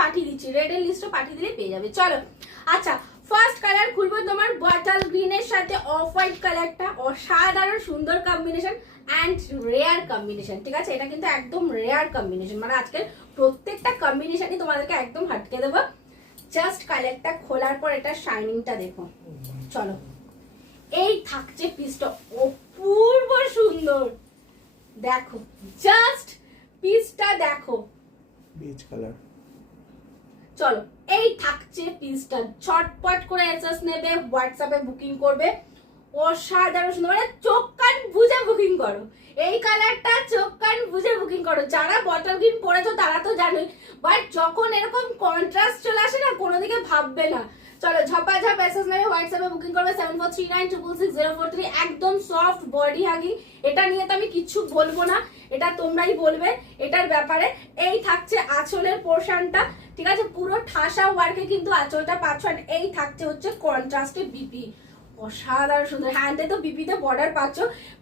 পাঠিয়ে দিচ্ছি, রেডের লিস্টও পাঠিয়ে দিলে পেয়ে যাবে। চলো আচ্ছা, ফার্স্ট কালার খুলবো তোমার বটল গ্রিনের সাথে অফ হোয়াইট কালারটা, অসাধারণ সুন্দর কম্বিনেশন অ্যান্ড রেয়ার কম্বিনেশন। ঠিক আছে, এটা কিন্তু একদম রেয়ার কম্বিনেশন, মানে আজকের প্রত্যেকটা কম্বিনেশনই তোমাদেরকে একদম হাটকে দেবো। জাস্ট কালারটা খোলার পর এটা শাইনিংটা দেখো। চলো, এই থাকছে পিসটা অপূর্ব সুন্দর, দেখো জাস্ট পিসটা দেখো, বেজ কালার। চলো এই থাকছে পিসটা, ছটপট করে এসএস নেবে, হোয়াটসঅ্যাপে বুকিং করবে, অসাধারণ সুন্দর, মানে চোখ কান বুঝে বুকিং করো। এই কালারটা চোখ কান বুঝে বুকিং করো। যারা বটল গ্রিন পরেছো তারা তো জানোই, বাট যখন এরকম কন্ট্রাস্ট চলে আসে না, কোনো দিকে ভাববে না। চলো ঝপাঝপ এসএস নেবে, হোয়াটসঅ্যাপে বুকিং করবে 7439666043। একদম সফট বডি হাগি, এটা নিয়ে তো আমি কিচ্ছু বলবো না, এটা তোমরাই বলবে এটার ব্যাপারে। এই থাকছে আঁচলের পোর্শনটা, ঠিক আছে, পুরো ঠাসা ওয়ার্কে কিন্তু আঁচলটা পাচ্ছ। আর এই থাকছে হচ্ছে কন্ট্রাস্টে বিপি, অসাধারণ সুন্দর। হ্যান্ডে তো বিপিতে বর্ডার পাচ্ছ,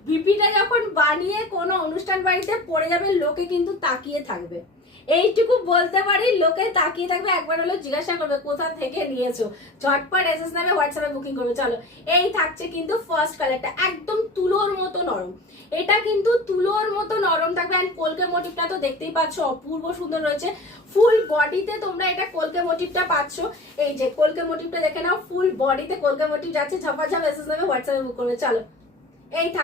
বিপিটা যখন বানিয়ে কোনো অনুষ্ঠান বাড়িতে পড়ে যাবে লোকে কিন্তু তাকিয়ে থাকবে, এইটুকু বলতে পারি, লোকে তাকিয়ে থাকবে, একবার হলো জিজ্ঞাসা করবে কোথা থেকে নিয়েছো। ঝটপট এসএস নেবে, হোয়াটসঅ্যাপে বুকিং করবে। চলো এই থাকছে কিন্তু ফার্স্ট কালারটা, একদম তুলোর মতো নরম, এটা কিন্তু তুলোর মতো নরম থাকবে। অ্যান্ড কলকে মোটিভটা তো দেখতেই পাচ্ছ অপূর্ব সুন্দর রয়েছে, ফুল বডিতে তোমরা এটা কলকে মোটিভটা পাচ্ছ। এই যে কলকে মোটিভটা দেখে নাও, ফুল বডিতে কলকে মোটিভ যাচ্ছে। ঝপাঝপ এসএস নেবে, হোয়াটসঅ্যাপে বুক করবে। চলো এই